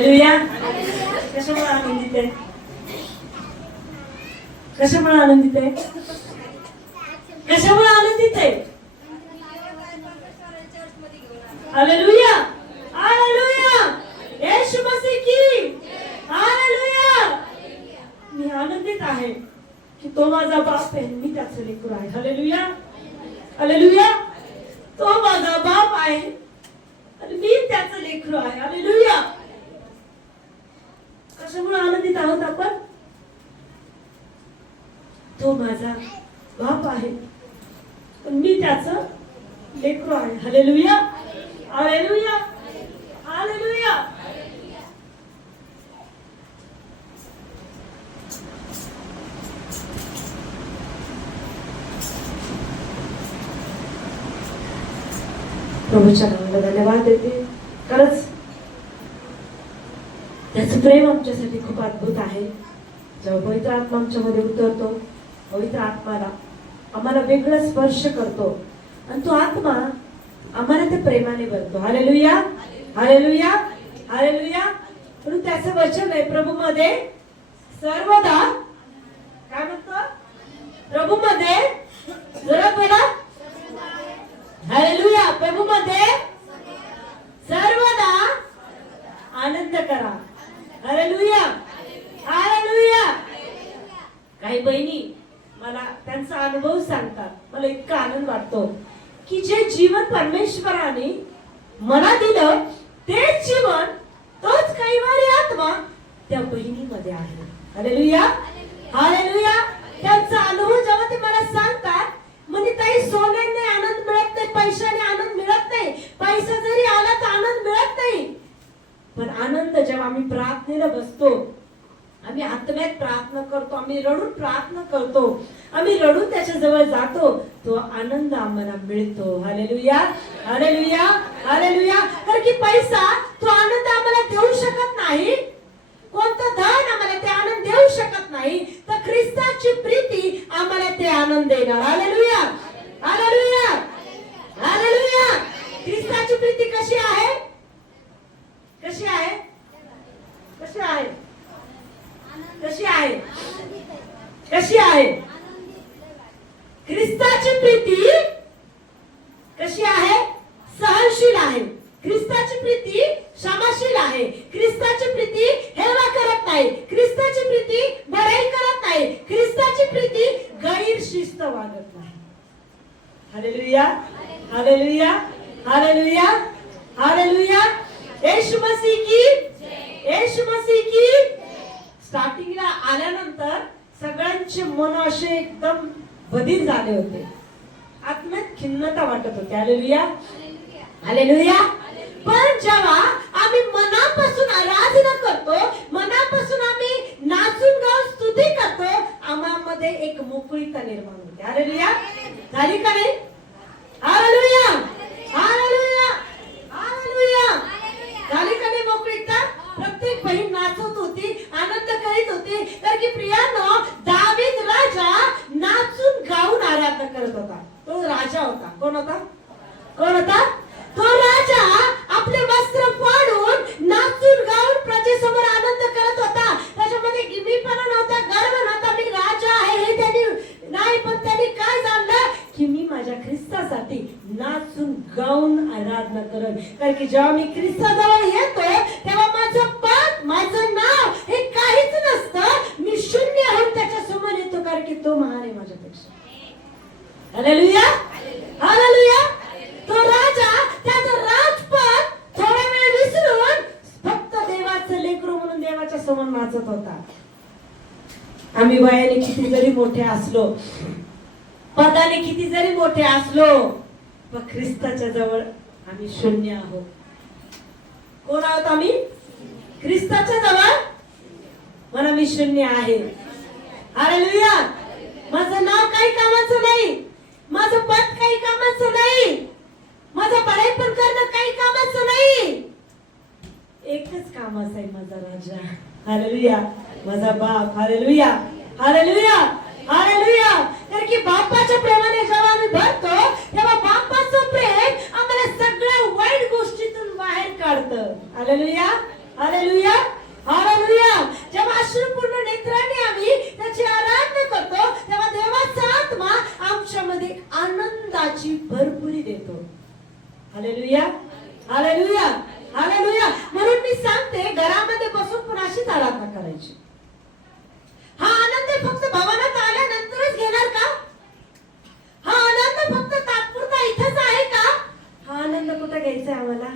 Hallelujah. कशामुळे आनंदित आहे? कशामुळे आनंदित आहे? कशामुळे आनंदित आहे? हालेलुया. हालेलुया. येशू मसीह की हालेलुया. मी आनंदित आहे की तो माझा बाप आहे, मी त्याचं लेकरू आहे. हालेलुया. हालेलुया. तो माझा बाप आहे आणि मी त्याचं लेकरू आहे. हालेलुया. कशामुळे आनंदित आहोत आपण? तो माझा बाप आहे पण मी त्याचं लेकरू आहे. हालेलुया. हालेलुया. हालेलुया. प्रभूच्या नावाला धन्यवाद देते. खरंच त्याचं प्रेम आमच्यासाठी खूप अद्भुत आहे. जेव्हा पवित्र आत्मा आमच्यामध्ये उतरतो, पवित्र आत्माला आम्हाला वेगळा स्पर्श करतो आणि तो आत्मा आम्हाला ते प्रेमाने भरतो. हालेलुया. हालेलुया. हालेलुया. म्हणून त्याचं वचन आहे, प्रभू मध्ये सर्वदा काय म्हणतो? प्रभू मध्ये जरा बोला. हालेलुया. प्रभू मध्ये सर्वदा आनंद करा. हालेलुया. हालेलुया. काही बहिणी मला त्यांचा अनुभव सांगतात. मला इतका आनंद वाटतो की जे जीवन परमेश्वराने मला दिलं तेच जीवन, तोच कैवारी आत्मा त्या बहिणीमध्ये आहे. हालेलुया. हालेलुया. त्यांचा अनुभव जेव्हा ते मला सांगतात, म्हणजे ताई सोन्याने आनंद मिळत नाही, पैशाने आनंद मिळत नाही, पैसा जरी आला तर आनंद मिळत नाही, पण आनंद जेव्हा आम्ही प्रार्थनेला बसतो, आम्ही आत्म्यात प्रार्थना करतो, आम्ही रडून प्रार्थना करतो, आम्ही रडून त्याच्या जवळ जातो, तो आनंद आम्हाला मिळतो. हालेलुया. हालेलुया. हालेलुया. कारण की पैसा तो आनंद आम्हाला देऊ शकत नाही, कोणतं धन आम्हाला ते आनंद देऊ शकत नाही, तर ख्रिस्ताची प्रीती आम्हाला ते आनंद देणार. हालेलुया. हालेलुया. हालेलुया. ख्रिस्ताची प्रीती कशी आहे? कशी आहे? कशी आहे? कशी आहे? कशी आहे? ख्रिस्ताची प्रीती कशी आहे? सहनशील आहे. ख्रिस्ताची प्रीती क्षमाशील आहे. ख्रिस्ताची प्रीती हेवा करत नाही. ख्रिस्ताची प्रीती बढाई करत नाही. ख्रिस्ताची प्रीती गैरशिस्त वागत नाही. हालेलुया. हालेलुया. हालेलुया. हालेलुया. येशू मसीह की, येशू मसीह की. स्टार्टिंगला आल्यानंतर सगळ्यांचे मन असे एकदम बधीर झाले होते, आत्म्यात खिन्नता वाटत होती. हालेलुया. हालेलुया. पण जेव्हा आम्ही मनापासून आराधना करतो, मनापासून आम्ही नाचून गाऊन स्तुती करतो, आम्हामध्ये एक मोकळीता निर्माण होते. हालेलुया. झाली का नाही? हालेलुया. हालेलुया. हालेलुया. झाली का नाही मोकळीता? प्रत्येक बहीण नाचत होती, आनंद करीत होती. तर की प्रियानो, दावीद राजा नाचून गाऊन आराधना करत होता. तो राजा होता. कोण होता? कोण होता? तो राजा आपले वस्त्र फाडून नाचून गाऊन प्रजेसमोर आनंद करत होता. त्याच्यामध्ये गिमीपणा नव्हता, गर्व नव्हता, मी राजा आहे हे त्यांनी नाही, पण त्यांनी काय जाणलं की मी माझ्या ख्रिस्तासाठी नाचून गाऊन आराधना करत. कारण की जेव्हा मी ख्रिस्ताजवळ येतो तेव्हा माझं पद, माझं नाव हे काहीच नसतं, मी शून्य होऊन त्याच्या समोर येतो, कारण की तो महान आहे माझ्यापेक्षा. हालेलुया. हालेलुया. तो राजा त्याचं राजपद थोडा वेळ विसरून फक्त देवाचं लेकरू म्हणून देवाच्या समोर नाचत होता. आम्ही वयाने किती जरी मोठे असलो, पदाने किती जरी मोठे असलो, पण ख्रिस्ताच्या जवळ आम्ही शून्य आहोत. कोण आहोत आम्ही? ख्रिस्ताच्या जवळ म्हणा मी शून्य आहे. हालेलुया. माझं नाव काही कामाचं नाही, माझं पद काही कामाचं नाही, माझं बळेपण करणं काही कामाचं नाही. एकच कामाचं आहे, माझा राजा. हालेलुया. माझा बाप. हालेलुया. हालेलुया. हालेलुया. कारण की बापाच्या प्रेमाने जेव्हा आम्ही भरतो तेव्हा बापाचं प्रेम आम्हाला सगळ्या वाईट गोष्टीतून बाहेर काढतं. Hallelujah. Hallelujah. Hallelujah, hallelujah, hallelujah. म्हणून मी सांगते, घरामध्ये बसून पण अशीच आराधना करायची. हा आनंद फक्त भवनात आल्यानंतरच घेणार का? हा आनंद फक्त तात्पुरता इथेच आहे का? हा आनंद कुठे घ्यायचा आहे आम्हाला?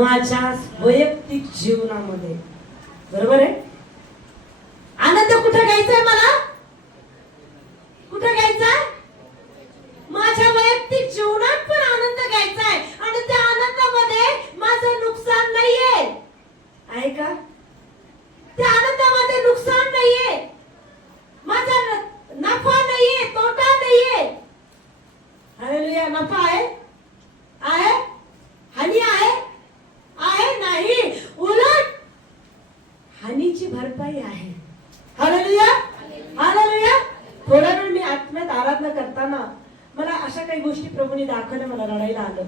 माझ्या वैयक्तिक जीवनामध्ये. बरोबर आहे? आनंद कुठे घ्यायचा आहे मला? कुठे घ्यायचा आहे? माझ्या वैयक्तिक जीवनात पण आनंद घ्यायचा आहे. आणि त्या आनंदामध्ये माझं नुकसान नाहीये. आहे का? त्या आनंदामध्ये नुकसान नाहीये, माझा नफा नाहीये, तोटा नाहीये. हालेलुया. नफा आहे? आहे? हानी आहे? आहे नाही. उलट हानीची भरपाई आहे. Hallelujah, hallelujah. थोडा वेळ मी आत्म्यात आराधना करताना मला अशा काही गोष्टी प्रभूने दाखवल्या, मला रडायला आलं.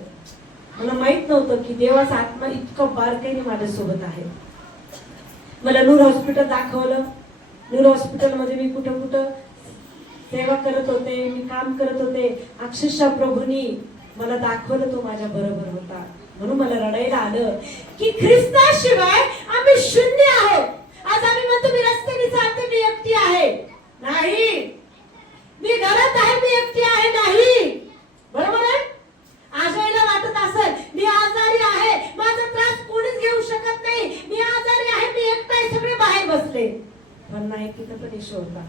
मला माहित नव्हतं की देवाचा आत्मा इतकं बारकाईने माझ्यासोबत आहे. मला नूर हॉस्पिटल दाखवलं. नूर हॉस्पिटलमध्ये मी कुठं कुठं सेवा करत होते, मी काम करत होते. अक्षरशः प्रभूंनी मला दाखवलं, तो माझ्या बरोबर होता. म्हणून मला रडायला आलं की ख्रिस्ताशिवाय आम्ही शून्य आहोत. आज आम्ही म्हणतो मी रस्त्याने चालते, मी एकटी आहे. नाही. मी घरात आहे, मी एकटी आहे. नाही. बरोबर आहे? आजयला वाटत असेल मी आजारी आहे, माझा त्रास कोणीच घेऊ शकत नाही, मी आजारी आहे, मी एकटा आहे, सगळे बाहेर बसले. पण नाही, तिथं पण येशू होता.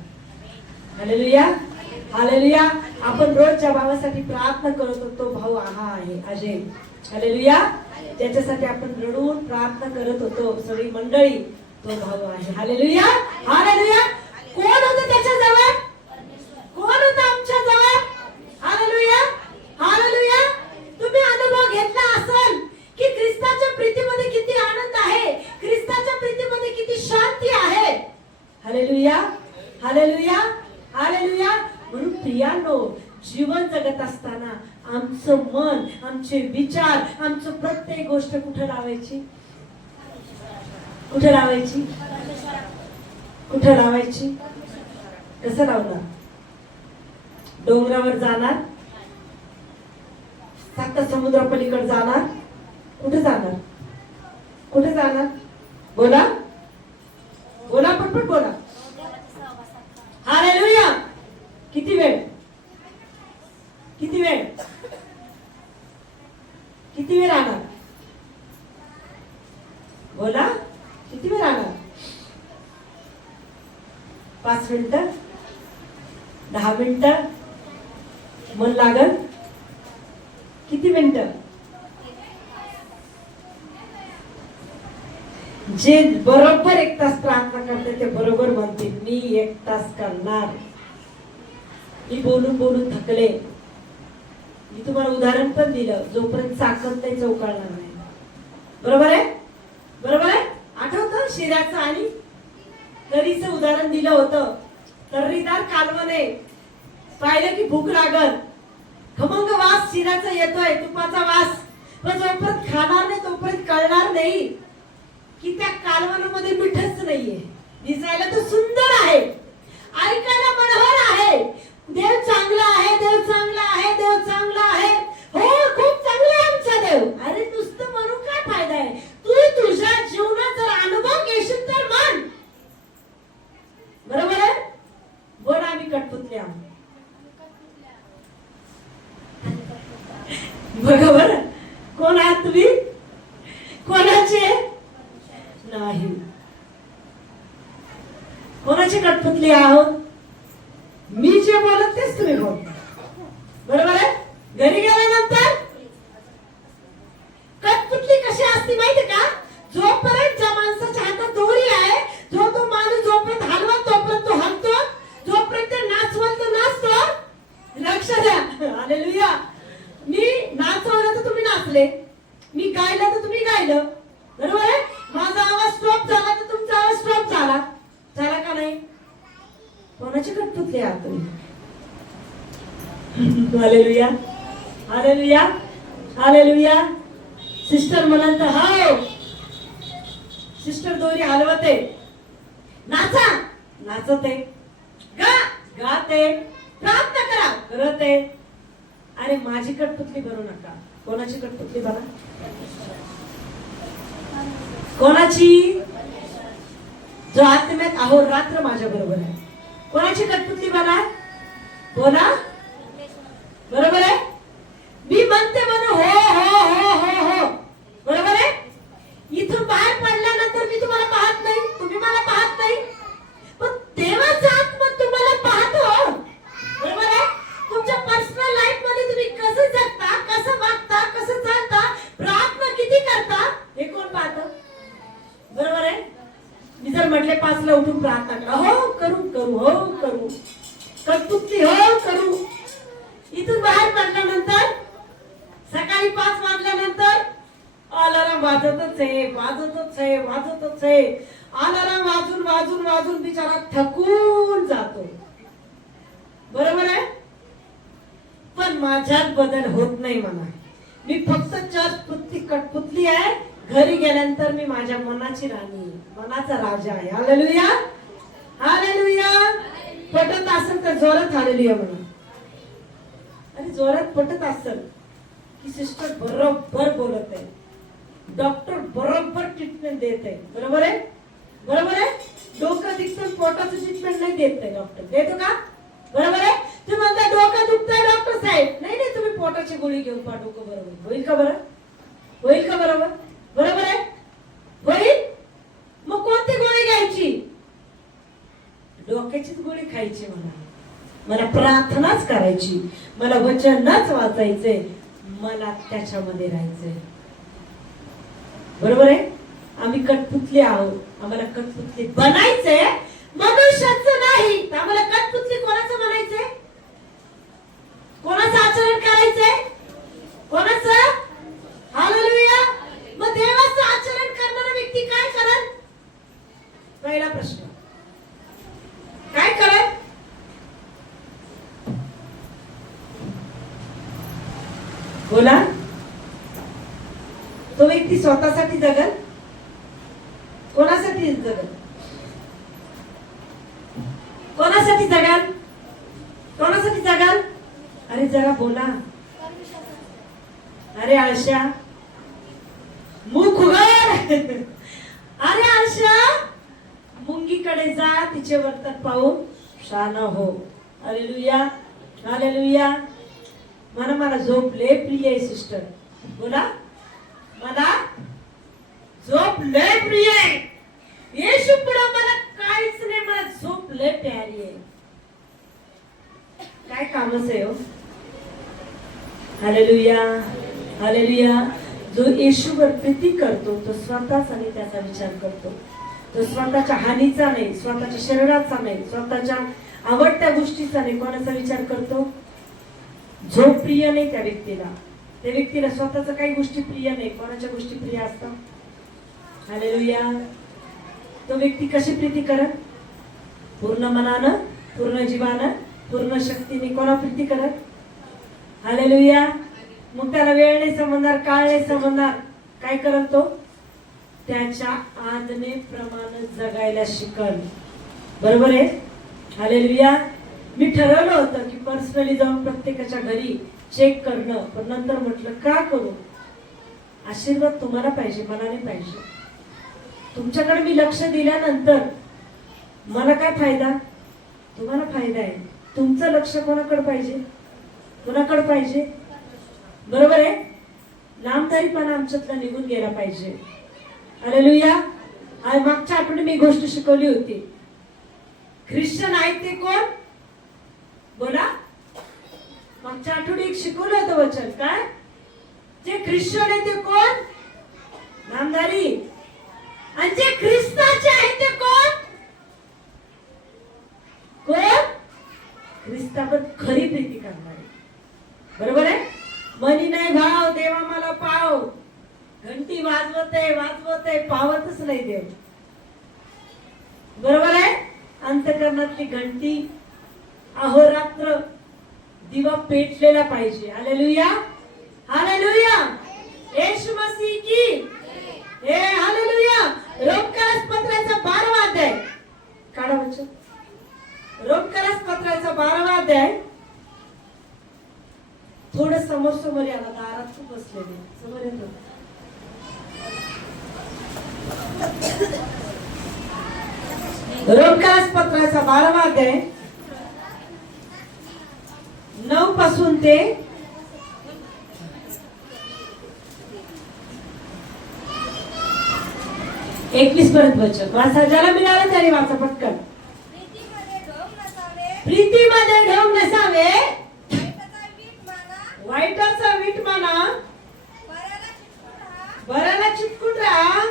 Hallelujah, hallelujah. आपण रोज ज्या भावासाठी प्रार्थना करत होतो, तो भाऊ हा आहे अजय. हालेलुया. त्याच्यासाठी आपण रडून प्रार्थना करत होतो सगळी मंडळी, तो भाऊ आहे. Hallelujah, hallelujah. कोण होतं त्याच्या जवळ? कोण होतं आमच्या जवळ? Hallelujah, hallelujah. तुम्ही अनुभव घेतला असेल की ख्रिस्ताच्या प्रीतीमध्ये किती आनंद आहे, ख्रिस्ताच्या प्रीतीमध्ये किती शांती आहे. Hallelujah, hallelujah, hallelujah. म्हणून प्रियानो, जीवन जगत असताना आमचं मन, आमचे विचार, आमचं प्रत्येक गोष्ट कुठे लावायची? कुठे लावायची? कुठे लावायची? कसं लावणार? डोंगरावर जाणार, सात समुद्र पलीकडे जाणार, कुठे जाणार? कुठे जाणार? बोला, बोला, पटपट बोला. हालेलुया. किती वेळ? किती वेळ? किती वेळ राहणार? बोला, किती वेळ राहणार? 5 मिनिटं? 10 मिनिटं? मन लागल? किती मिनिटं? जे बरोबर 1 तास प्रार्थना करते ते बरोबर म्हणते मी 1 तास करणार. मी बोलून बोलून थकले. मी तुम्हाला उदाहरण पण दिलं, जोपर्यंत साखर नाही चौकाळणार नाही. बरोबर आहे? बरोबर आहे? आठवतं शिऱ्याचं आणि तर्रीचं उदाहरण दिलं होतं. तर्रीदार कालवणे पाहिलं की भूक लागल, खमंग वास शिऱ्याचा येतोय, तुपाचा वास. पण जोपर्यंत खाणार नाही तोपर्यंत कळणार नाही की त्या कालवणामध्ये मिठच नाहीये. दिसायला तो सुंदर आहे, ऐकायला मनोहर आहे. देव चांगला आहे, देव चांगला आहे, देव चांगला आहे. हो, खूप चांगला आहे आमचा देव. अरे नुसतं म्हणून काय फायदा आहे? तू तुझ्या जीवनात जर अनुभव घेशील तर मान. बरोबर आहे? बोल, आम्ही कठपुतले आहोत. बघा बरं, कोण आहात तुम्ही? कोणाचे नाही, कोणाचे कठपुतले आहोत? मी जे बोलत तेच तुम्ही बोल. बरोबर आहे? घरी गेल्यानंतर कठपुतली कशी असते माहिती का? जोपर्यंत ज्या माणसाच्या हातात दोरी आहे, तो माणूस जोपर्यंत हलवत तोपर्यंत तो हलतो, जोपर्यंत नाचवत तो नाचतो. लक्ष द्या. हालेलुया. मी नाचवलं तर तुम्ही नाचले, मी गायलं तर तुम्ही गायलं. बरोबर आहे? माझा आवाज स्टॉप झाला तर तुमचा आवाज स्टॉप झाला. झाला का नाही? कोणाची कठपुतली आहात तुम्ही? Hallelujah, hallelujah, hallelujah. सिस्टर म्हणाल तर हो, सिस्टर दोरी हलवते, नाचा, नाचते, गा, गाते, प्रार्थना करा, करते. अरे माझी कठपुतली बनवू नका. कोणाची कठपुतली बना? कोणाची? जो आत्म्यात अहोरात्र माझ्या बरोबर आहे. कोणाची कठपुतली बना? बोला. बरोबर आहे. मी म्हणते म्हणून हो हो हो हो हो. बरोबर आहे. इथून बाहेर पडल्यानंतर मी तुम्हाला पाहत नाही, तुम्ही मला पाहत नाही, पण देवाचा आत्मा तुम्हाला पाहतो. बरोबर आहे. तुमच्या पर्सनल लाईफ मध्ये तुम्ही कसं जगता, कसं वागता, कसं चालता, प्रार्थना किती करता, हे कोण पाहतं? बरोबर आहे. मी जर म्हटले 5 ला उठून प्रार्थना करा, हो करू करू, हो करू, कठपुतली हो करू. इथून बाहेर पडल्यानंतर सकाळी 5 वाजल्यानंतर अलार्म वाजतच आहे, वाजतच आहे, वाजतच आहे. अलार्म वाजून वाजून वाजून बिचारा थकून जातो. बरोबर आहे. पण माझ्यात बदल होत नाही. मला मी फक्त चर्च कठपुतली आहे. घरी गेल्यानंतर मी माझ्या मनाची राणी, मनाचा राजा आहे. Hallelujah, hallelujah. पटत असेल तर जोरात हालेलुया म्हणा. आणि जोरात पटत असेल की सिस्टर बरोबर बोलत आहे, डॉक्टर बरोबर ट्रीटमेंट देत आहे. बरोबर आहे, बरोबर आहे. डोकं दुखतं पोटाचं ट्रीटमेंट नाही देत नाही डॉक्टर, देतो का? बरोबर आहे. तुम्ही म्हणता डोकं दुखतंय डॉक्टर साहेब, नाही नाही तुम्ही पोटाची गोळी घेऊन पहा, डोकं बरोबर होईल का? बरं होईल का? बरोबर, बरोबर आहे, होईल. मग कोणती गोळी घ्यायची? डोक्याचीच गोळी खायची. मला प्रार्थनाच करायची, मला वचनच वाचायचंय, मला त्याच्यामध्ये राहायचंय. बरोबर आहे. आम्ही कठपुतली आहोत, आम्हाला कठपुतली बनायचंय, मनुष्याचं नाही. आम्हाला कठपुतली कोणाचं बनायचंय? कोणाचं आचरण करायचंय? कोणाचं? हालेलुया. मग देवाचं आचरण करणारा व्यक्ती काय करेल? पहिला प्रश्न, काय करेल? बोला. तो व्यक्ती स्वतःसाठी जगल? कोणासाठी जगल? कोणासाठी जगाल? कोणासाठी जगाल? अरे जरा बोला. अरे आळशा, मुख उघड. अरे आळशा, मुंगीकडे जा, तिचे वर्तन पाहून शहाणा हो. Hallelujah, hallelujah. मला झोप लय प्रिय आहे सिस्टर. बोला. मला झोप लय प्रिय आहे. येशू पुढे मला काहीच नाही, मला झोप लय प्यारी आहे. काय कामच आहे हो. Hallelujah, hallelujah. जो येशूवर प्रीती करतो तो स्वतःच आणि त्याचा विचार करतो. तो स्वतःच्या हानीचा नाही, स्वतःच्या शरीराचा नाही, स्वतःच्या आवडत्या गोष्टीचा नाही. कोणाचा विचार करतो? झोप प्रिय नाही त्या व्यक्तीला. त्या व्यक्तीला स्वतःच्या काही गोष्टी प्रिय नाही. कोणाच्या गोष्टी प्रिय असतात? हालेलुया. तो व्यक्ती कशी प्रीती करत? पूर्ण मनानं, पूर्ण जीवानं, पूर्ण शक्तीने. कोणा प्रीती करत? हालेलुया. मग त्याला वेळ नाही समजणार, काळ नाही समजणार. काय करत तो? त्याच्या आज्ञेप्रमाणे जगायला शिकल. बरोबर आहे. हालेलुया. मी ठरवलं होतं की पर्सनली जाऊन प्रत्येकाच्या घरी चेक करणं, पण नंतर म्हटलं का करू? आशीर्वाद तुम्हाला पाहिजे, मला नाही पाहिजे. तुमच्याकडे मी लक्ष दिल्यानंतर मला काय फायदा? तुम्हाला फायदा आहे. तुमचं लक्ष कोणाकडे पाहिजे? कोणाकडे पाहिजे? बरोबर आहे. लांबदारीपणा आमच्यातला निघून गेला पाहिजे. हालेलुया. आणि मागच्या आठवड्यात मी गोष्ट शिकवली होती. ख्रिश्चन आहेत ते कोण? बोला. मागच्या आठवड्यात एक शिकवलं होतं वचन. काय? जे ख्रिश्चन आहे ते कोण? नामधारी. आणि जे ख्रिस्ताचे आहे ते कोण? कोण? ख्रिस्तावर खरी प्रीती करणारे. बरोबर आहे. मनी नाही भाव, देवा मला पाव. घंटी वाजवते वाजवते, पावतच नाही देव. बरोबर आहे. अंतःकरणातली घंटी अहोरात्र दिवा पेटलेला पाहिजे. Hallelujah, hallelujah. येशू मसीह की हे. हालेलुया. रोमकरास पत्राचा 12वा अध्याय काढा बच्चो. रोमकरास पत्राचा 12वा अध्याय. थोडं बसलेले समोर येतो. रोमकास पत्राचा 12वा अध्याय 9 पासून ते 21 पर्यंत वचन वाचा. ज्याला मिळालं त्याने वाचा पटकन. प्रीतीमध्ये ढोंग नसावे, वाईटाचा वीट माना, बराला चिटकून राहा,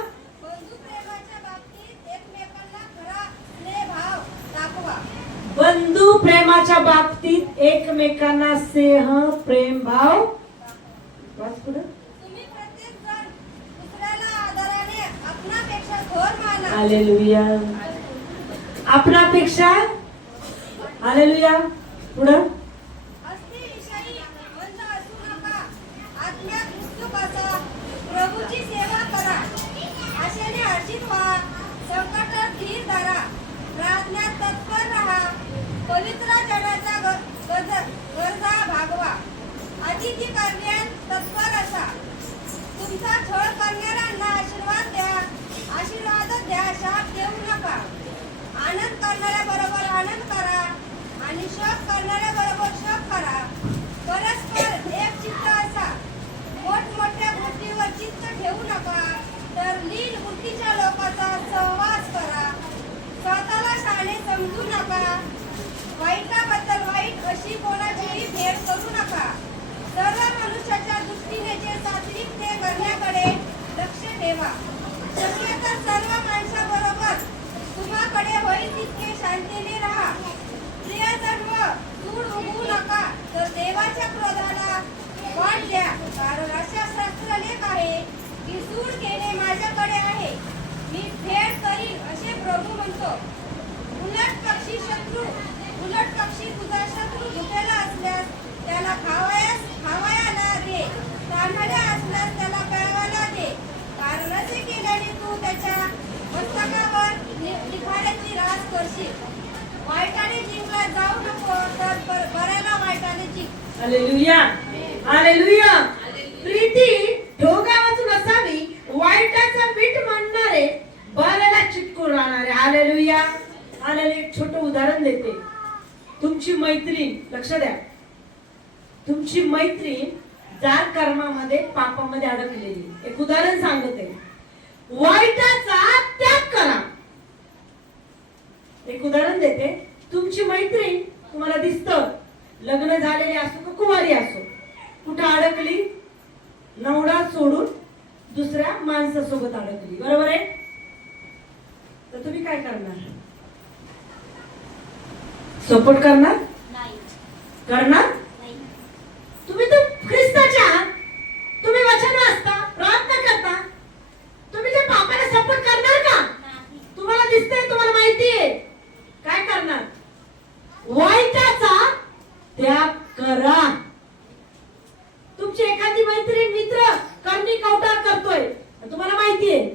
बंधू प्रेमाच्या बाबतीत एकमेकांना स्नेह प्रेम भाव. वाच पुढे. हालेलुया. आपणापेक्षा हालेलुया. पुढं. प्रभूची सेवा करा, आशेने हर्षित व्हा, संकटात धीर धरा, प्रार्थनेत तत्पर राहा, पवित्र जनाचा गरजा भागवा, अतिथी करण्यात तत्पर असा, तुमचा छळ करणाऱ्यांना आशीर्वाद द्या, आशीर्वाद द्या, शाप देऊ नका, आनंद करणाऱ्या बरोबर आनंद करा आणि शोक करणाऱ्या बरोबर शोक करा, परस्पर एक चित्त असा, मोठमोठ्या गोष्टीवर चित्त ठेवू नका, तर लीन बुद्धीच्या लोकांचा सहवास करा, स्वतःला शाणे समजू नका, वाईटाबद्दल वाईट अशी कोणाचीही फेड करू नका, सर्व मनुष्याच्या दृष्टीने जे सात्विक ते करण्याकडे लक्ष ठेवा, शक्य तर सर्व माणसाबरोबर तुम्हाकडे होईल तितके शांतीने राहा, प्रियजन व सूड उगवू नका, तर देवाच्या क्रोधाला वाट द्या, कारण अशा शास्त्रलेख आहे की सूड घेणे माझ्याकडे आहे, मी फेड करीन असे प्रभू म्हणतो. उलट पक्षी तुझा शत्रू भुकेला असल्यास त्याला खावायला दे, तान्ह्या असल्यास त्याला प्यायला दे, कारण असे केल्याने तू त्याच्या मस्तकावर निखाऱ्याची रास करशील. वाईटाने जिंकला जाऊ नको, तर बऱ्याला वाईटाने जिंक. हालेलुया. हालेलुया. प्रीती ढोंगावाचून असावी, वाईटाचा वीट मानणारे, बऱ्याला चिटकून राहणारे. हालेलुया. हालेलुया. एक छोटं उदाहरण देते. तुमची मैत्रीण, लक्ष द्या, तुमची मैत्रीण जार कर्मामध्ये पापामध्ये अडकलेली. एक उदाहरण सांगते. वाईटाचा त्याग करा. एक उदाहरण देते. तुमची मैत्रीण तुम्हाला दिसतं, लग्न झालेली असो का कुवारी असो, कुठं अडकली, नवरा सोडून दुसऱ्या माणसासोबत अडकली, बरोबर आहे? तर तुम्ही काय करणार? सपोर्ट करणार? करणार? तुम्ही तर ख्रिस्ताचे आहात, तुम्ही वचन वाचता, प्रार्थना करता, तुम्ही त्या पापाला सपोर्ट करणार का? तुम्हाला दिसतंय, तुम्हाला माहिती आहे, काय करणार? वाईटाचा त्याग करा. तुमची एखादी मैत्रीण मित्र करणी कवटा करतोय, तुम्हाला माहिती आहे,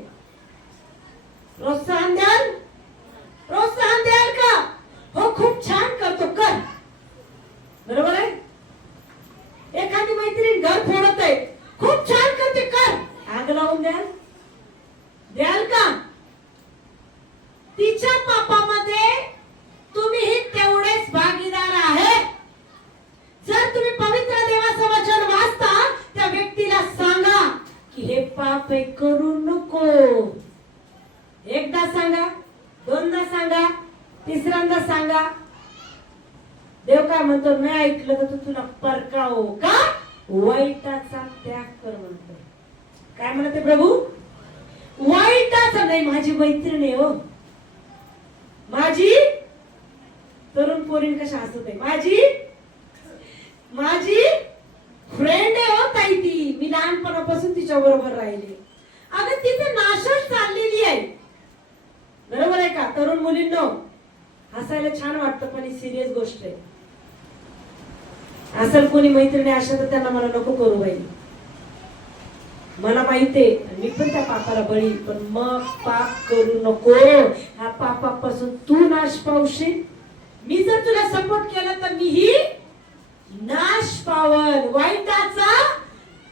प्रोत्साहन द्याल? प्रोत्साहन द्याल का? हो, खूप छान करतो, कर. बरोबर आहे? एखादी मैत्रीण घर फोडत आहे, खूप छान करते, कर. आग लावून द्याल? द्याल का? तिच्या पापामध्ये तुम्ही तेवढेच भागीदार आहे. जर तुम्ही पवित्र देवाचं वचन वाचता, त्या व्यक्तीला सांगा की हे पाप हे करू नको. एकदा सांगा, दोनदा सांगा, तिसऱ्यांदा सांगा. देव काय म्हणतो? नाही ऐकलं तर तुला परकावो का? वाईटाचा त्याग कर म्हणतो. काय म्हणते प्रभू? वाईटाचा नाही. माझी मैत्रीण आहे हो, माझी तरुण पोरीन कशा हसत आहे, माझी फ्रेंड आहे हो ताई, ती मी लहानपणापासून तिच्या बरोबर राहिली. अगं तिथे नाशच चाललेली आहे. बरोबर आहे का? तरुण मुलींनो, हसायला छान वाटतं पण ही सिरियस गोष्ट आहे. असेल कोणी मैत्रिणी अशा तर त्यांना मला नको करू बाई, मला माहितीये मी पण त्या पापाला बळी. पण मग पाप करू नको. ह्या पापापासून तू नाश पावशील. मी जर तुला सपोर्ट केला तर मीही नाश पावन. वाईटाचा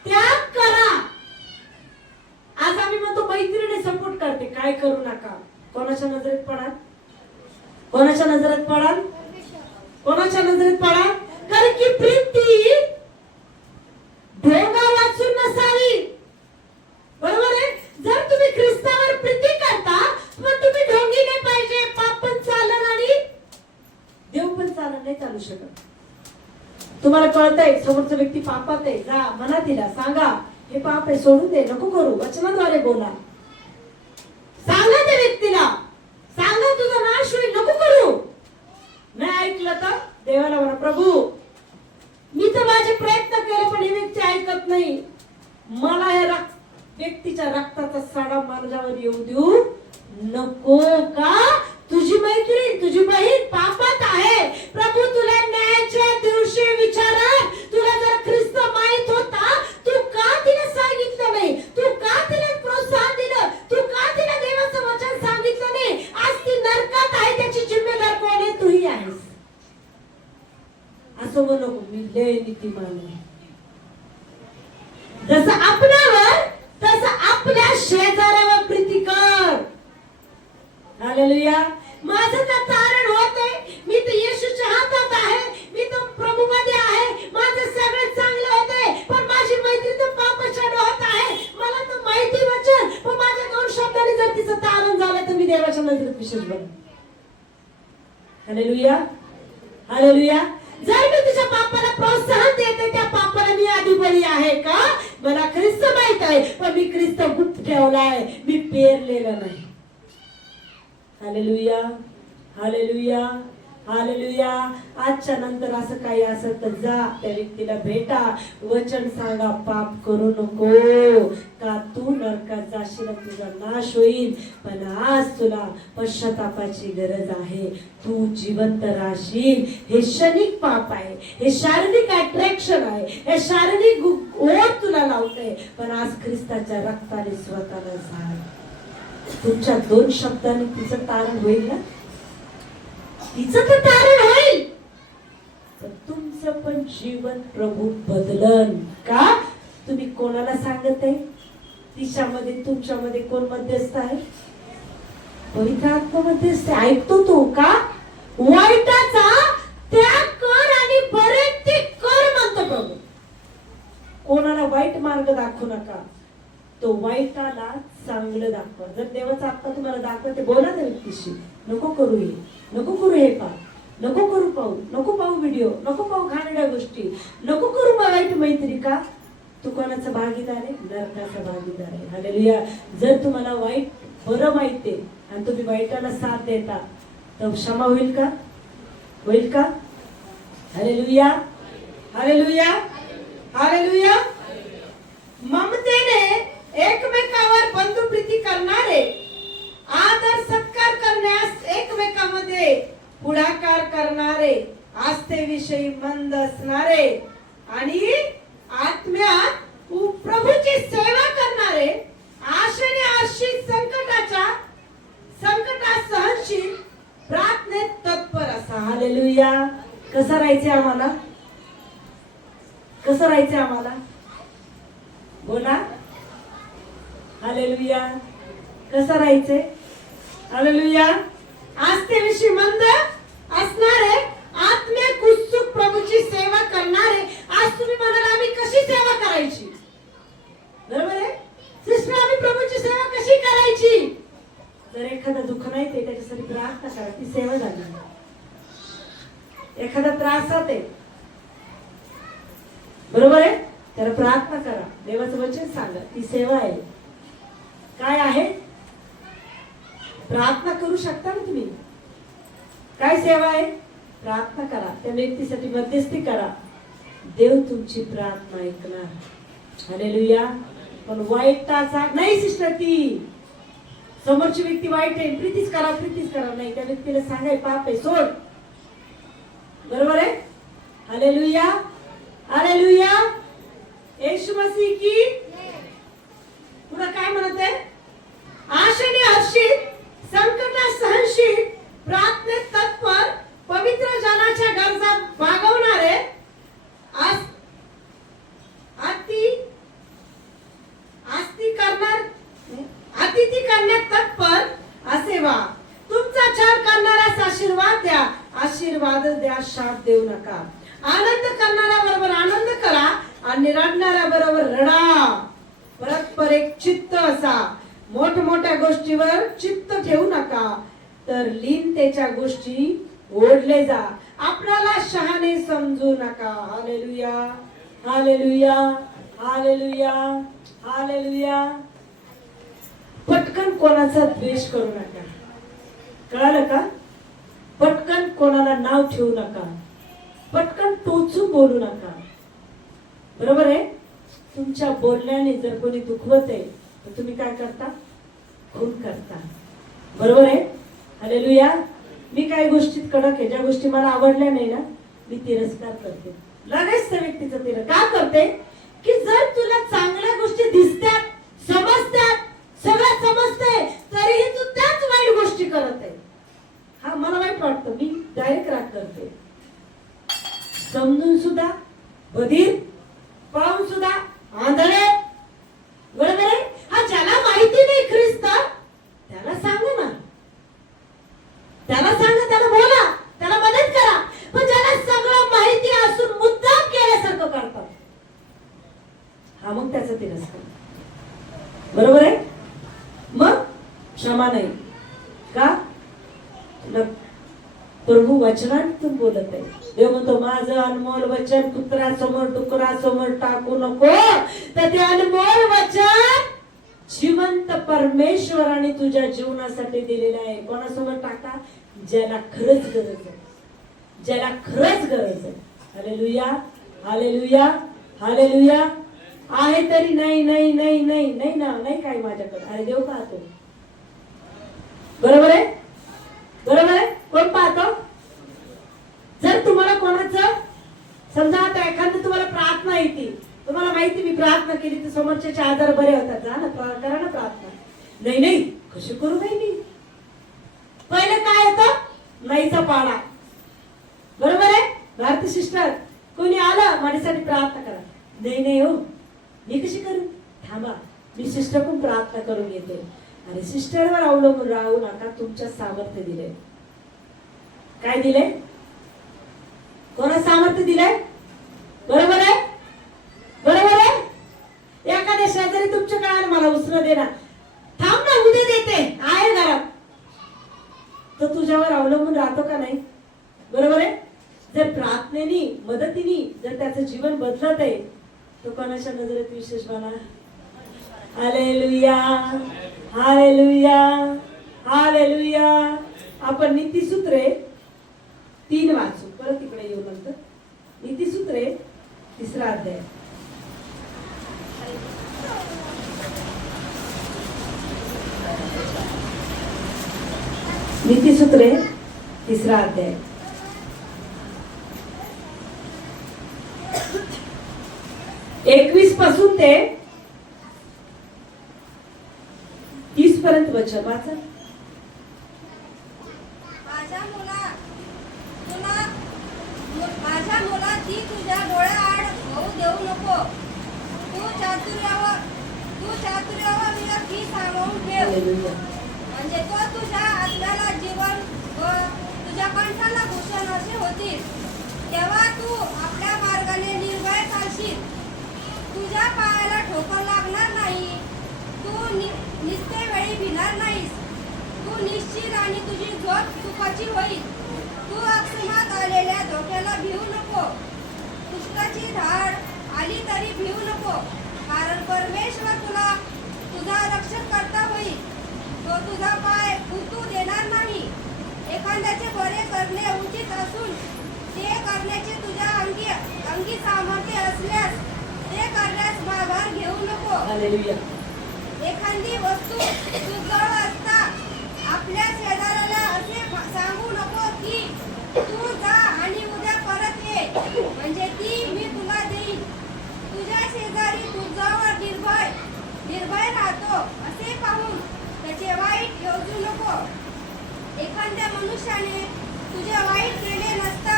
त्याग करा. आज आम्ही म्हणतो मैत्रिणी सपोर्ट करते, काय करू नका. कोणाच्या नजरेत पडाल? कोणाच्या नजरेत पडाल? कोणाच्या नजरेत पडाल? कारण की प्रीती ढोंगा वाचून नसावी. बरोबर आहे. जर तुम्ही ख्रिस्तावर प्रीती करता मग तुम्ही ढोंगी नाही पाहिजे. पाप पण चालन आणि देव पण चालन नाही चालू शकत. तुम्हाला कळतंय समोरचा व्यक्ती पापात आहे, जा म्हणा तिला, सांगा हे पाप आहे, सोडून दे, नको करू. वचनाद्वारे बोला. सांगा त्या व्यक्तीला, सांगा तुझा नाश होईल, नको करू. नाही ऐकलं तर देवाला म्हणा, प्रभू मी तर माझे प्रयत्न केले पण ही व्यक्ती ऐकत नाही. मला या व्यक्तीच्या रक्ताचा सडा माझ्यावर येऊ देऊ नको. का? तुझी मैत्रीण, तुझी बहीण पापात आहे. प्रभू तुला न्यायाच्या दिवशी विचारा, तुला जर ख्रिस्त माहित होता, तू का तिला सांगितलं नाही? तू का तिला प्रोत्साहन दिलं? तू का तिला देवाचं वचन सांगितलं नाही? आज ती नरकात आहे, त्याची जिम्मेदार कोण आहे? तूही आहेस. असं म्हणू नको मी लय नीतिमान आहे. जसं आपल्यावर तसं आपल्या शेजाऱ्यावर प्रीती कर. हालेलुया. माझं तर तारण होतंय, मी तर येशूच्या हातात आहे, मी तर प्रभू मध्ये आहे, माझं सगळं चांगलं होतंय, पण माझी मैत्री तर पापाच्या डोहात आहे. मला तर माहिती वचन, पण माझ्या दोन शब्दांनी जर तिचं तारण झालं तर मी देवाच्या नजरेत विशेष बनतो. हालेलुया. हालेलुया. जर मी तुझ्या पापाला प्रोत्साहन देते, त्या पापाला मी आधी बळी आहे का? मला ख्रिस्त माहित आहे, पण मी ख्रिस्त गुप्त ठेवलाय, मी पेरलेलं नाही. हालेलुया. हालेलुया. हालेलुया. आजच्या नंतर असं काही असेल तर जा त्या व्यक्तीला भेटा, वचन सांगा, पाप करू नको, का तू नरकात जाशील, तुझा नाश होईल. पण आज तुला पश्चातापाची गरज आहे. तू जिवंत राहशील. हे क्षणिक पाप आहे, हे शारीरिक अट्रॅक्शन आहे, हे शारीरिक ओढ तुला लावते. पण आज ख्रिस्ताच्या रक्ताने स्वतःला झाड. तुमच्या दोन शब्दांनी तिचं तारण होईल ना? तिचं तर तारण होईल, पण तुमचं पण जीवन प्रभू बदलन. का? तुम्ही कोणाला सांगत आहे? तिच्यामध्ये तुमच्यामध्ये कोण मध्यस्थ आहे? पवित्र आत्मा मध्यस्थ ऐकतो तो. का? वाईटाचा त्याग कर आणि बरे ते कर म्हणतो प्रभू. कोणाला वाईट मार्ग दाखवू नका, तो वाईटाला चांगलं दाखवा. जर देवाचा आत्मा तुम्हाला दाखवते, बोला त्या व्यक्तीशी, नको करू हे, नको करू हे पाप, नको करू पाहू, नको पाहू व्हिडिओ, नको पाहू घाणेरड्या गोष्टी, नको करू वाईट मैत्री. का? तू कोणाचा भागीदार आहे? नरकाचा भागीदार आहे. हालेलुया. जर तुम्हाला वाईट बरं माहिती आहे आणि तुम्ही वाईटाला साथ देता तर क्षमा होईल का? होईल का? हालेलुया. हालेलुया. हालेलुया. ममतेने एकमेकावर बंधुप्रीती करणारे, आदर सत्कार करण्यास एकमेकांमध्ये पुढाकार करणारे, आस्थेविषयी मंद असणारे आणि आत्म्यात प्रभूची सेवा करणारे, आशेने आशित, संकटात सहनशील, प्रार्थनेत तत्पर असा. हालेलुया. कसं राहायचे आम्हाला? कसं राहायचे आम्हाला? बोला. हालेलुया. कसं राहायचे? हालेलुया. आस्थेविषयी मंद असणारे, आत्मिक उत्सुक, प्रभूची सेवा करणारे. आज तुम्ही म्हणाल आम्ही कशी सेवा करायची? बरोबर आहे सिस्टर, आम्ही प्रभूची सेवा कशी करायची? जर एखादा दुःख नाही ते त्याच्यासाठी प्रार्थना करा, ती सेवा झाली. एखादा त्रासात आहे, बरोबर आहे, त्याला प्रार्थना करा, देवाचं वचन सांगा, ती सेवा आहे. काय आहे? प्रार्थना करू शकता ना तुम्ही. काय सेवा आहे? प्रार्थना करा, त्या व्यक्तीसाठी मध्यस्थी करा, देव तुमची प्रार्थना ऐकणार. हालेलुया. पण वाईटाचा नाही सिस्टर, ती समोरची व्यक्ती वाईट आहे, प्रीतीच करा, प्रीतीच करा, नाही, त्या व्यक्तीला सांगाय पाप आहे, सोड. बरोबर आहे. हालेलुया. हालेलुया. येशू मसीह की. पुढे काय म्हणत आहे? आशेने हर्षित, संकटात सहनशील, प्रार्थनेत तत्पर, पवित्र जनाच्या गरजा भागवणारे, अति करण्यात तत्पर असे व्हा. तुमचा छळ करणाऱ्यास आशीर्वाद द्या, आशीर्वाद द्या, शाप देऊ नका. आनंद करणाऱ्या बरोबर आनंद करा आणि रडणाऱ्या बरोबर रडा. परस्पर एक चित्त असा. मोठमोठ्या गोष्टीवर चित्त ठेवू नका, तर लीनतेच्या गोष्टी ओढले जा. आपल्याला शहाणे समजू नका. Hallelujah, hallelujah, hallelujah, hallelujah. पटकन कोणाचा द्वेष करू नका. कळालं का? पटकन कोणाला नाव ठेवू नका. पटकन टोचून बोलू नका. बरोबर आहे? तुमच्या बोलण्याने जर कोणी दुखवत आहे तर तुम्ही काय करता? खून करता. बरोबर आहे? हालेलुया. मी काही गोष्टीत कडक आहे. ज्या गोष्टी मला आवडल्या नाही ना, मी तिरस्कार करते. लगेच त्या व्यक्तीचा तिरस्कार का करते? की जर तुला चांगल्या गोष्टी दिसतात, समजतात, सगळं समजते, तरीही तू त्याच वाईट गोष्टी करत आहे. हा मला वाईट वाटतं. मी डायरेक्ट राग करते. समजून सुद्धा बधीर, पाहून सुद्धा आंधळे. बरोबर आहे? हा ज्याला माहिती नाही ख्रिस्त, त्याला सांगा ना, त्याला सांगा, त्याला बोला, त्याला मदत करा. पण ज्याला सगळं माहिती असून मुद्दाम केल्यासारखं करतात, हा मग त्याचा तिरस्कार. बरोबर आहे? मग क्षमा नाही का? प्रभू वचनातून बोलत आहे. देव म्हणतो माझं अनमोल वचन कुत्र्यासमोर डुकरासमोर टाकू नको, तर ते अनमोल वचन जिवंत परमेश्वराने तुझ्या जीवनासाठी दिलेलं आहे. कोणासमोर टाका? ज्याला खरंच गरज आहे, ज्याला खरंच गरज आहे. Hallelujah, hallelujah, hallelujah. आहे तरी नाही नाही नाही नाही नाही ना, नाही काय माझ्याकडे. अरे देव पाहतो. बरोबर आहे? बरोबर आहे? कोण पाहतो? जर तुम्हाला कोणाचं समजा आता एखादं तुम्हाला प्रार्थना येते, तुम्हाला माहिती मी प्रार्थना केली तर समोरच्याचे आजार बरे होतात, जा ना करा ना प्रार्थना. नाही नाही कशी करू नाही मी. पहिले काय येतं? नाहीचा पाडा. बरोबर आहे? भारती सिस्टर कोणी आलं माझ्यासाठी प्रार्थना करा. नाही नाही हो, मी कशी करू? थांबा, मी सिस्टर पण प्रार्थना करून येते. आणि सिस्टरवर अवलंबून राहू नका. तुमच्या सामर्थ्य दिले. काय दिले? कोणा सामर्थ्य दिलंय? बरोबर आहे? बरोबर आहे? एखाद्या शेजारी तुमच्या काळात मला उसणं देणार, थांब ना उद्या देते, आहे घरात, तर तुझ्यावर अवलंबून राहतो का नाही? बरोबर आहे? जर प्रार्थनेनी मदतीने जर त्याचं जीवन बदलत आहे, तो कोणाच्या नजरेत विशेष बना. Hallelujah, hallelujah, hallelujah. आपण नीतिसूत्रे 3 वाचू, परत तिकडे येऊ नंतर. नीतिसूत्रे 3रा अध्याय. नीतिसूत्रे 3रा अध्याय. एकवीस पासून ते 30 पर्यंत वचन वाचा. माझ्या मुला ती तुझ्या डोळ्याआड होऊ देऊ नको. तू चातुर्यावर ती सामावून ठेव, म्हणजे तो तुझ्या आत्म्याला जीवन व तुझ्या कंठाला भूषण असे होतील. तेव्हा तू आपल्या मार्गाने निर्भय चालशील. तुझ्या पायाला ठोकर लागणार नाही. तू निस्ते वेळी भिणार नाहीस. तू निश्चित आणि तुझी झोप सुखाची होईल. तू अकस्मात आलेल्या धोक्याला भिवू नको. दुष्टाची धाड आली तरी भिवू नको, कारण परमेश्वर तुझा रक्षक करता होईल. तो तुझा पाय फुटू देणार नाही. एखाद्याचे बरे करणे उचित असून ते करण्याचे तुझ्या अंगी सामर्थ्य असल्यास ते करण्यास माघार घेऊ नको. हालेलुया. एखादी वस्तू तुझ्याजवळ असता आपल्या शेजाऱ्याला असे सांगू नको की तू जा आणि उद्या परत ये, म्हणजे ती मी तुला देईन. तुझ्या शेजारी तुझ्यावर निर्भय राहतो असे पाहून त्याचे वाईट योजू नको. एखाद्या मनुष्याने तुझे वाईट केले नसता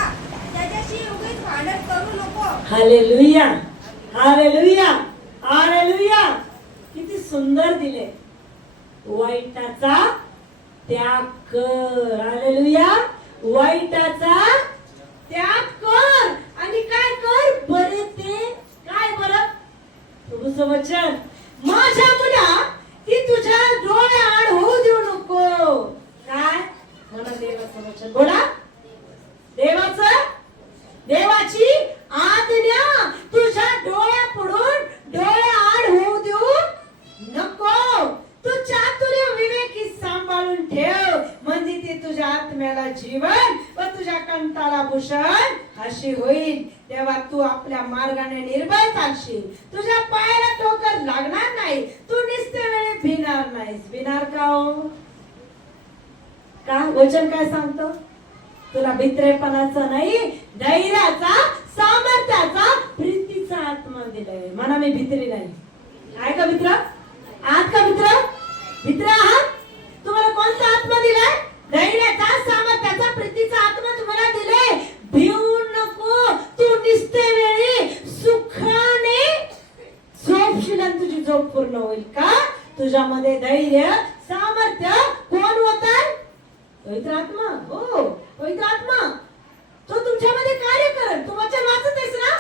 त्याच्याशी उगीच भांडण करू नको. Hallelujah, hallelujah, hallelujah. किती सुंदर दिले. वाईटाचा त्याग कर. हालेलुया. वाईटाचा त्याग कर आणि काय कर बरे ते काय बरं प्रभूचं वचन माझ्या मुला की तुझ्या डोळ्याआड होऊ देऊ नको. काय म्हणा देवाचं वचन बोला. देवाची आज्ञा तुझ्या डोळ्यापुढून डोळ्याआड होऊ देऊ नको. तू चातुर्य विवेकी सांभाळून ठेव म्हणजे ते तुझ्या आत्म्याला जीवन व तुझ्या कंठाला भूषण अशी होईल. तेव्हा तू आपल्या मार्गाने निर्भय चालशील. तुझ्या पायाला ठोकर लागणार नाही. तू निस्ते वेळी भिणार नाहीस. भिणार का हो? का वचन काय सांगतो? तुला भित्रेपणाचा नाही धैर्याचा सामर्थ्याचा प्रीतीचा आत्मा दिलाय. म्हणा मी भित्री नाही. आहे का मित्र? आहात का मित्र? मित्र आहात? तुम्हाला कोणता आत्मा दिलाय? धैर्याचा सामर्थ्याचा प्रीतीचा आत्मा तुम्हाला दिलाय. भिवू नको. तू निस्ते वेळी सुखाने झोपशील आणि तुझी झोप पूर्ण होईल. का? तुझ्यामध्ये धैर्य सामर्थ्य कोण होतं? पवित्र आत्मा. हो पवित्र आत्मा तो तुमच्यामध्ये कार्य करेल. तू वचन वाचत आहेस ना?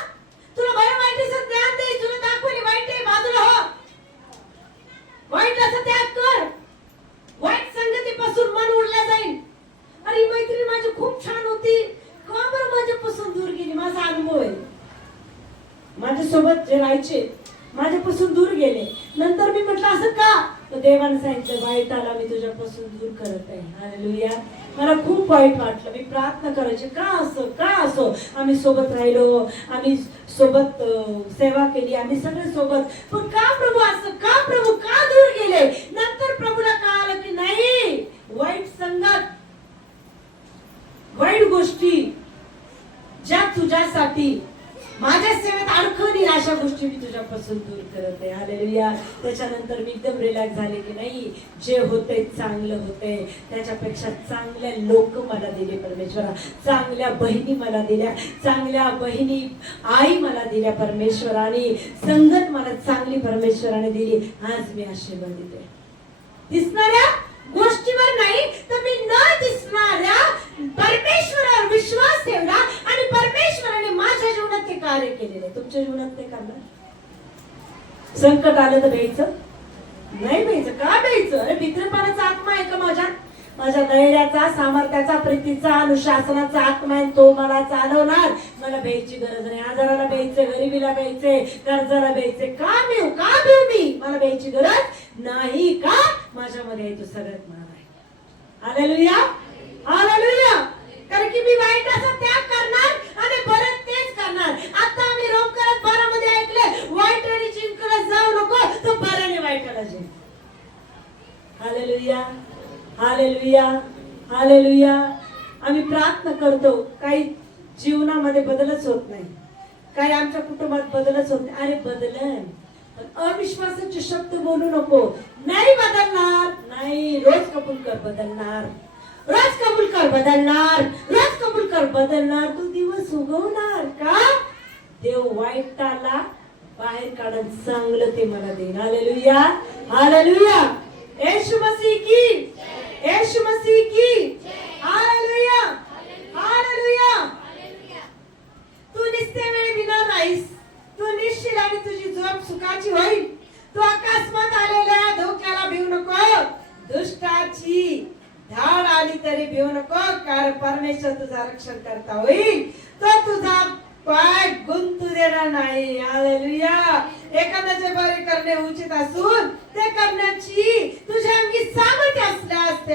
तुला बरं वाईटीचं ज्ञान दे. तुला दाखवली वाईट आहे बाजूला हो. वाईटाचा त्याग कर. वाईट संगतीपासून मन उडला जाईल. अरे मैत्रीण माझी खूप छान होती का बरं माझ्यापासून दूर गेली? माझा अनुभव आहे. माझ्यासोबत जे राहायचे माझ्यापासून दूर गेले. नंतर मी म्हटलं असं का? तर देवाने सांगितलं वाईटाला मी तुझ्यापासून दूर करत आहे. हालेलुया. मला खूप वाईट वाटलं. मी प्रार्थना करायचे का असो आम्ही सोबत राहिलो, आम्ही सोबत सेवा केली, आम्ही सगळे सोबत. पण का प्रभू असं? का प्रभू का दूर गेले? नंतर प्रभूला कळालं की नाही वाईट संगत वाईट गोष्टी ज्या तुझ्यासाठी माझ्या सेवेत अडकवली अशा गोष्टी मी तुझ्यापासून दूर करत आहे. हालेलुया. त्याच्यानंतर मी एकदम रिलॅक्स झाले की नाही जे होते चांगलं होते. त्याच्यापेक्षा चांगल्या लोक मला दिले परमेश्वरा. चांगल्या बहिणी मला दिल्या. चांगल्या बहिणी आई मला दिल्या परमेश्वराने. संगत मला चांगली परमेश्वराने दिली. आज मी आशीर्वादित आहे. दिसणाऱ्या गोष्टीवर नाही तर मी न दिसणाऱ्या परमेश्वरावर विश्वास ठेवला आणि परमेश्वराने माझ्या जीवनात ते कार्य केलेले. तुमच्या जीवनात ते करणार. संकट आलं तर भ्यायचं नाही. भ्यायचं का? भ्यायचं. अरे भित्रेपणाचा आत्मा आहे का माझ्या धैर्याचा सामर्थ्याचा प्रीतीचा अनुशासनाचा आत्मा आहे. तो मला चालवणार. मला भ्यायची गरज नाही. आजाराला भ्यायचे, गरिबीला भ्यायचे, कर्जाला भ्यायचे. का भिऊ मी? मला भ्यायची गरज नाही. का? माझ्यामध्ये आहे तो सगळ्यात महान आहे. हालेलुया. हालेलुया. कारण की मी वाईटाचा त्याग करणार आणि बरं तेच करणार. आता आम्ही रोमकरत 12 मध्ये ऐकले वाईट आणि जिंकला जाऊ नको तो बऱ्याने वाईटाला जिंक. हालेलुया. हालेलुया. हालेलुया. आम्ही प्रार्थना करतो. काही जीवनामध्ये बदलच होत नाही. काही आमच्या कुटुंबात बदलच होत नाही. अरे बदलन. अविश्वासाचे शब्द बोलू नको. नाही बदलणार. नाही. रोज कबूल कर बदलणार. रोज कबूल कर बदलणार. रोज कबूल कर बदलणार. तू दिवस उगवणार. का? देव वाईटाला बाहेर काढून चांगलं ते मला देईन. हालेलुया. हालेलुया. येशू मसीह की. येशू मसीह की. हालेलुया. हालेलुया. तू निस्ते वेळी भिणार नाहीस. तू निश्चित आणि तुझी झोप सुखाची होईल. तू अकस्मात आलेल्या धोक्याला भिवू नको. दुष्टाची धाड आली तरी भिवू नको. कारण परमेश्वर तुझा रक्षण करता होईल. तो तुझा पाय गुंतू देणार नाही. हालेलुया. एखाद्याचे बरे करणे उचित असून ते करण्याची तुझ्या अंगी सामर्थ्य असल्यास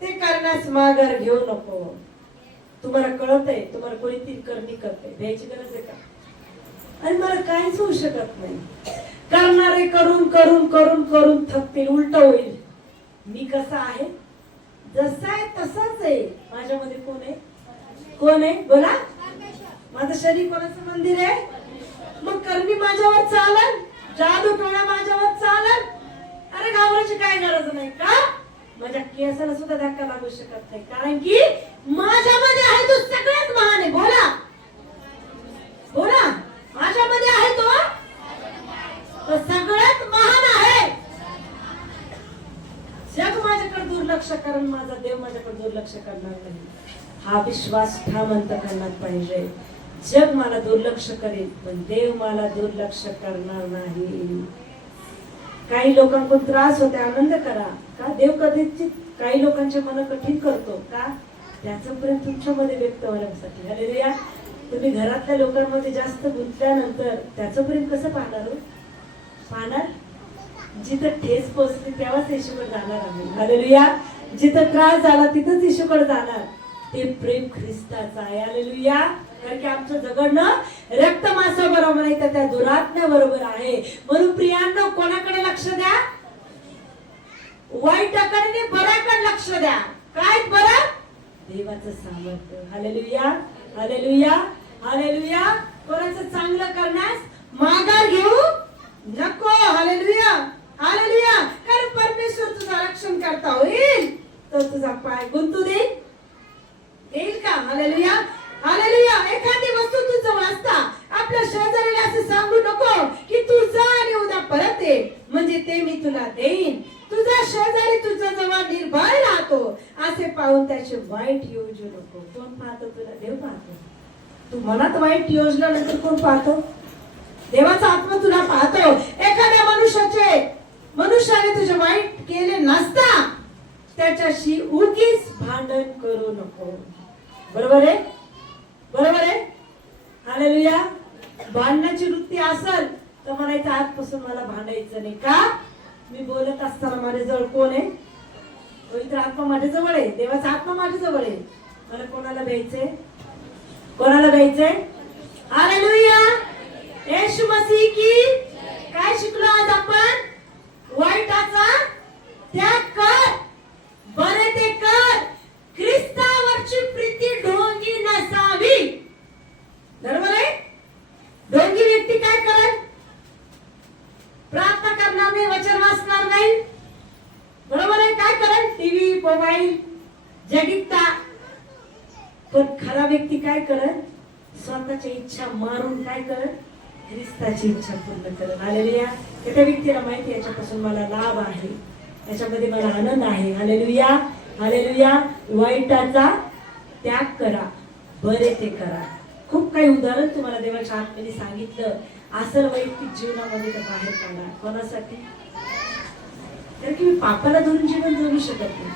ते करण्यास माघार घेऊ नको. तुम्हाला कळत आहे तुम्हाला कोणी ती करणी करते. भ्यायची गरज आहे का? आणि मला काहीच होऊ शकत नाही. करणारे करून करून करून करून थकतील. उलट होईल. मी कसा आहे जसा आहे तसाच आहे. माझ्यामध्ये कोण आहे? कोण आहे? बोला. माझं शरीर कोणाचं मंदिर आहे? मग करणी माझ्यावर चालल. जादू टोळा माझ्यावर चालल. अरे घाबरायची काय गरज नाही. का? माझ्या केसाला सुद्धा धक्का लागू शकत नाही. कारण की माझ्यामध्ये आहे तो सगळ्यात महान आहे. बोला. बोला. माझ्यामध्ये आहे तो सगळ्यात महान आहे. जग माझ्याकडे दुर्लक्ष करून माझा देव माझ्याकडे दुर्लक्ष करणार नाही, हा विश्वास ठाम अंतकरणात पाहिजे. जग मला दुर्लक्ष करेल पण देव मला दुर्लक्ष करणार नाही. काही लोकांकडून त्रास होते, आनंद करा का. देव कदाचित काही लोकांचे मन कठीण करतो का, त्याचं प्रेम तुमच्यामध्ये व्यक्त होण्यासाठी. हालेलुया. तुम्ही घरातल्या लोकांमध्ये जास्त गुंतल्यानंतर त्याचं प्रेम कसं पाहणार हो? पाहणार जिथं ठेस पोचली तेव्हाच येशूकडे जाणार आम्ही. हालेलुया. जिथं त्रास झाला तिथंच येशूकडे जाणार. ते प्रेम ख्रिस्ताचं आहे. हालेलुया. कारण की आमचं जगणं रक्त मांसाबरोबर नाही तर त्या दुरात्म्याबरोबर आहे. म्हणून प्रियांनो, कोणाकडे लक्ष द्या? वाईटाकडे नाही, बऱ्याकडे लक्ष द्या. काय बरं? देवाचं सामर्थ्य. हालेलुया. हालेलुया. हालेलुया. कोणाचं चांगलं करण्यास माघार घेऊ नको. हालेलुया. हालेलुया. कारण परमेश्वर तुझं रक्षण करता होईल तर तुझा पाय गुंतू देईल का? हालेलुया. हालेलुया. एखादी वस्तू तुझं वाचता आपल्या शेजाऱ्याला असं सांगू नको की तू जा आणि उद्या परत ये म्हणजे ते मी तुला देईन. तुझा शेजारी तुझ्या जवळ निर्भय राहतो असे पाहून त्याचे वाईट योजू नको. कोण पाहतो तुला? देव पाहतो. तू मनात वाईट योजल्यानंतर कोण पाहतो? देवाचा आत्मा तुला पाहतो. एखाद्या मनुष्याने तुझे वाईट केले नसता त्याच्याशी उगीच भांडण करू नको. बरोबर आहे? बरोबर आहे. हालेलुया. भांडण्याची वृत्ती असेल तर म्हणायचं आजपासून मला भांडायचं नाही. का? मी बोलत असताना माझ्याजवळ कोण आहे? पवित्र आत्मा माझ्याजवळ आहे. देवाचा आत्मा माझ्याजवळ आहे. मला कोणाला भ्यायचंय? कोणाला भ्यायचंय? हालेलुया. येशू मसीह की. काय शिकलो आज आपण? वाईटाचा त्याग कर, बरे ते कर. ख्रिस्तावरची प्रीती ढोंगी नसावी. बरोबर आहे? ढोंगी व्यक्ती काय करेल? प्रार्थना करणार नाही, वचन वाचणार नाही. बरोबर आहे? काय करेल? टीव्ही, मोबाईल, जगिकता. पण खरा व्यक्ती काय करेल? स्वतःच्या इच्छा मारून काय करेल? ख्रिस्ताची इच्छा पूर्ण करेल. हालेलुया. त्या व्यक्तीला माहिती याच्यापासून मला लाभ आहे, याच्यामध्ये मला आनंद आहे. हालेलुया. हालेलुया. वाईटाचा त्याग करा, बरे ते करा. खूप काही उदाहरण तुम्हाला देवाच्या आत्म्याने सांगितलं. असल वैयक्तिक जीवनामध्ये तर बाहेर काढा. कोणासाठी? कारण की मी पापाला धरून जीवन जगू शकत नाही.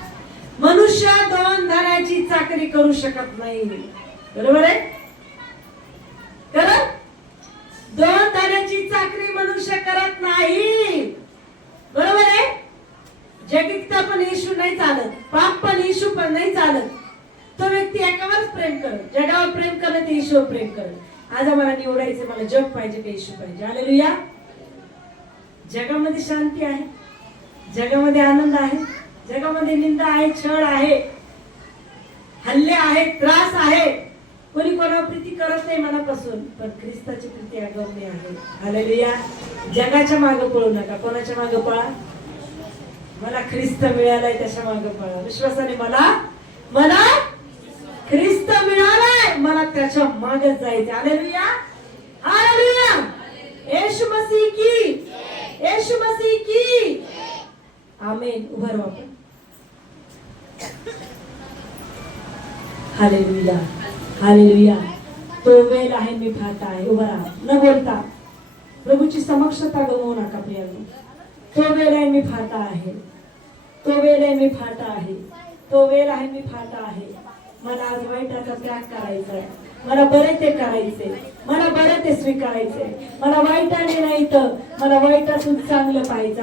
मनुष्य दोन धनाची चाकरी करू शकत नाही. बरोबर आहे? करत दोन धनाची चाकरी मनुष्य करत नाही. बरोबर आहे? जगिकता पण येशू नाही चालत, पाप पण येशू पण नाही चालत. तो व्यक्ती एकावरच प्रेम करत, जगावर प्रेम करत, येशूवर प्रेम करत. आज आम्हाला निवडायचं, मला जग पाहिजे की येशू पाहिजे. हालेलुया. जगामध्ये शांती आहे, जगामध्ये आनंद आहे, जगामध्ये निंदा आहे, छळ आहे, हल्ले आहे, त्रास आहे. कोणी कोणावर प्रीती करत नाही मनापासून, पण ख्रिस्ताची प्रीती अगम्य आहे. हालेलुया. जगाच्या मागे पळू नका. कोणाच्या मागे पळा? मला ख्रिस्त मिळालाय त्याच्या मागे पळा. विश्वासाने मला ख्रिस्त मिळालाय, मला त्याच्या मागे जायचे. हालेलुया. हालेलुया. येशू मसीह की. येशू मसीह की. आमेन. उभा राहू आपण. हालेलुया. हालेलुया. तो वेळ आहे, मी पाहत आहे. उभा राहा, न बोलता. प्रभूची समक्षता गमवू नका प्रियांनो. तो वेळ आहे, मी पाहत आहे. तो वेळ आहे, मी पाहत आहे. तो वेळ आहे, मी पाहत आहे. मला आज वाईटाचा त्याग करायचा आहे. मला बरे ते करायचे, मला बरे ते स्वीकारायचे. मला वाईटाने नाही तर मला वाईटातून चांगलं पाहिजे.